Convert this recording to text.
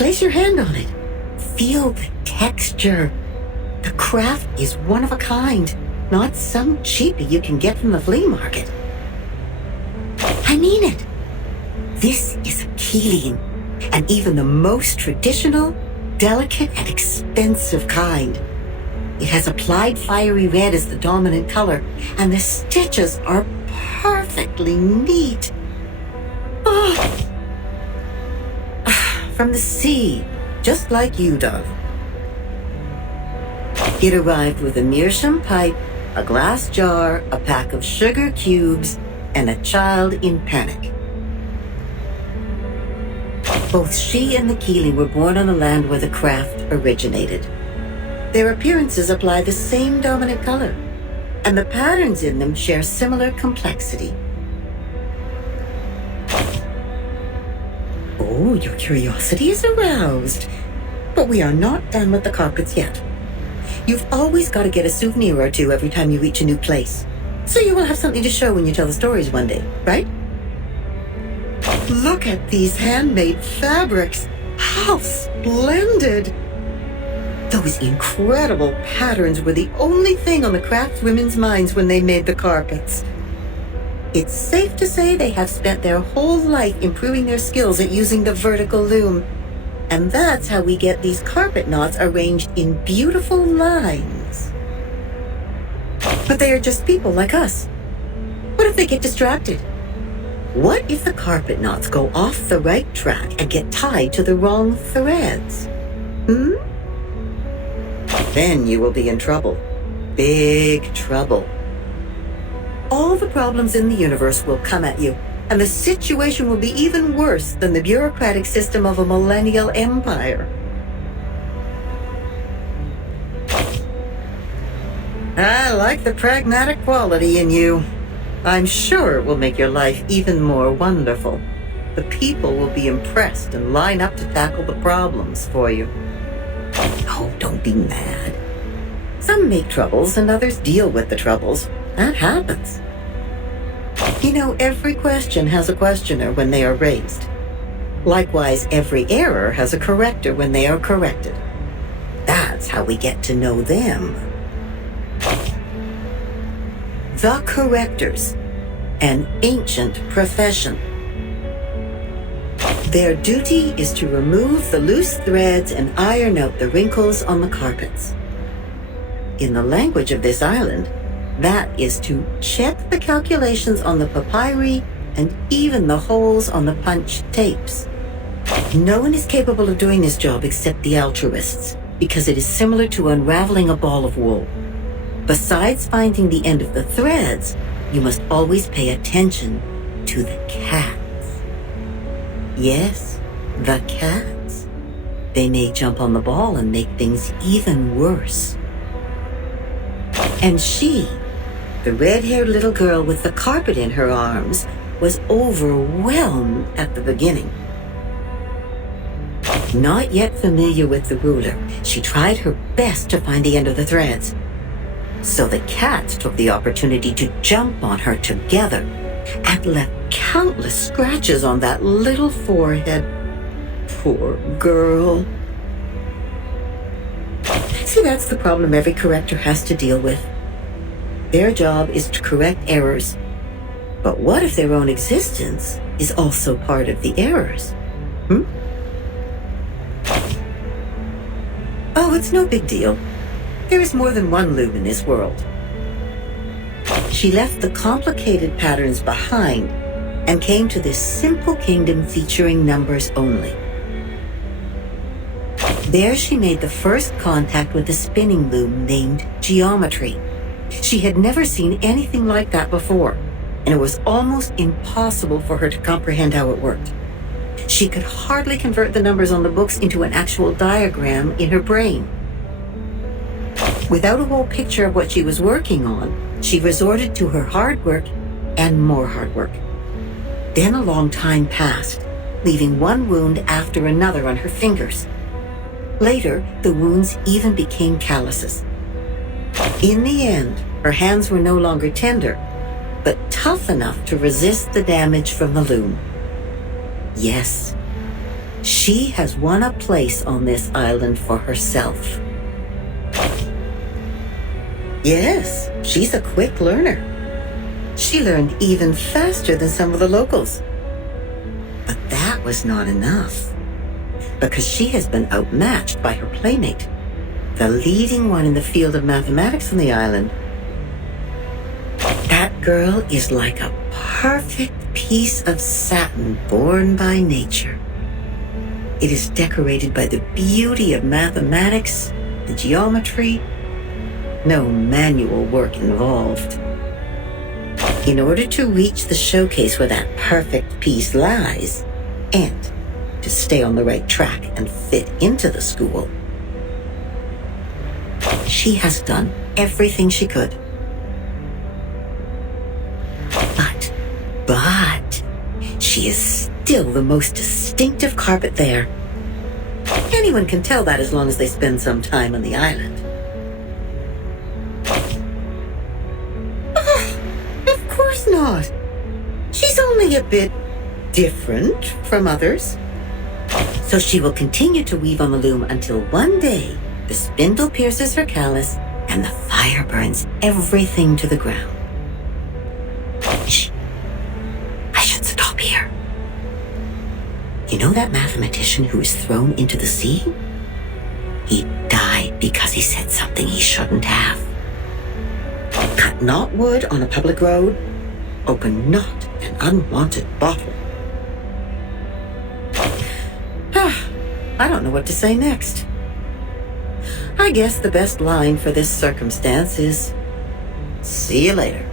Place your hand on it. Feel the texture. The craft is one of a kind, not some cheapie you can get from the flea market. I mean it. This is a Keeling, and even the most traditional, delicate, and expensive kind. It has applied fiery red as the dominant color, and the stitches are perfectly neat. Oh. From the sea, just like you, Dove. It arrived with a meerschaum pipe, a glass jar, a pack of sugar cubes, and a child in panic. Both she and the Keeling were born on the land where the craft originated. Their appearances apply the same dominant color, and the patterns in them share similar complexity. Oh, your curiosity is aroused. But we are not done with the carpets yet. You've always got to get a souvenir or two every time you reach a new place. So you will have something to show when you tell the stories one day, right? Look at these handmade fabrics. How splendid! Those incredible patterns were the only thing on the craftswomen's minds when they made the carpets. It's safe to say they have spent their whole life improving their skills at using the vertical loom. And that's how we get these carpet knots arranged in beautiful lines. But they are just people like us. What if they get distracted? What if the carpet knots go off the right track and get tied to the wrong threads? Then you will be in trouble. Big trouble. All the problems in the universe will come at you, and the situation will be even worse than the bureaucratic system of a millennial empire. I like the pragmatic quality in you. I'm sure it will make your life even more wonderful. The people will be impressed and line up to tackle the problems for you. Oh, don't be mad. Some make troubles and others deal with the troubles. That happens. You know, every question has a questioner when they are raised. Likewise, every error has a corrector when they are corrected. That's how we get to know them. The correctors, an ancient profession. Their duty is to remove the loose threads and iron out the wrinkles on the carpets. In the language of this island, that is to check the calculations on the papyri and even the holes on the punched tapes. No one is capable of doing this job except the altruists, because it is similar to unraveling a ball of wool. Besides finding the end of the threads, you must always pay attention to the cats. Yes, the cats. They may jump on the ball and make things even worse. And she, the red-haired little girl with the carpet in her arms, was overwhelmed at the beginning. Not yet familiar with the ruler, she tried her best to find the end of the threads. So the cats took the opportunity to jump on her together and left countless scratches on that little forehead. Poor girl. See, that's the problem every corrector has to deal with. Their job is to correct errors. But what if their own existence is also part of the errors? Oh, it's no big deal. There is more than one loom in this world. She left the complicated patterns behind and came to this simple kingdom featuring numbers only. There she made the first contact with a spinning loom named geometry. She had never seen anything like that before, and it was almost impossible for her to comprehend how it worked. She could hardly convert the numbers on the books into an actual diagram in her brain. Without a whole picture of what she was working on, she resorted to her hard work and more hard work. Then a long time passed, leaving one wound after another on her fingers. Later, the wounds even became calluses. In the end, her hands were no longer tender, but tough enough to resist the damage from the loom. Yes, She has won a place on this island for herself. Yes, she's a quick learner. She learned even faster than some of the locals. But that was not enough, because she has been outmatched by her playmate, the leading one in the field of mathematics on the island. That girl is like a perfect piece of satin born by nature. It is decorated by the beauty of mathematics, the geometry, no manual work involved. In order to reach the showcase where that perfect piece lies, and to stay on the right track and fit into the school, she has done everything she could. But she is still the most distinctive carpet there. Anyone can tell that as long as they spend some time on the island. Of course not. She's only a bit different from others. So she will continue to weave on the loom until one day the spindle pierces her callus and the fire burns everything to the ground. Shh. I should stop here. You know that mathematician who was thrown into the sea? He died because he said something he shouldn't have. Cut not wood on a public road. Open not an unwanted bottle. I don't know what to say next. I guess the best line for this circumstance is, see you later.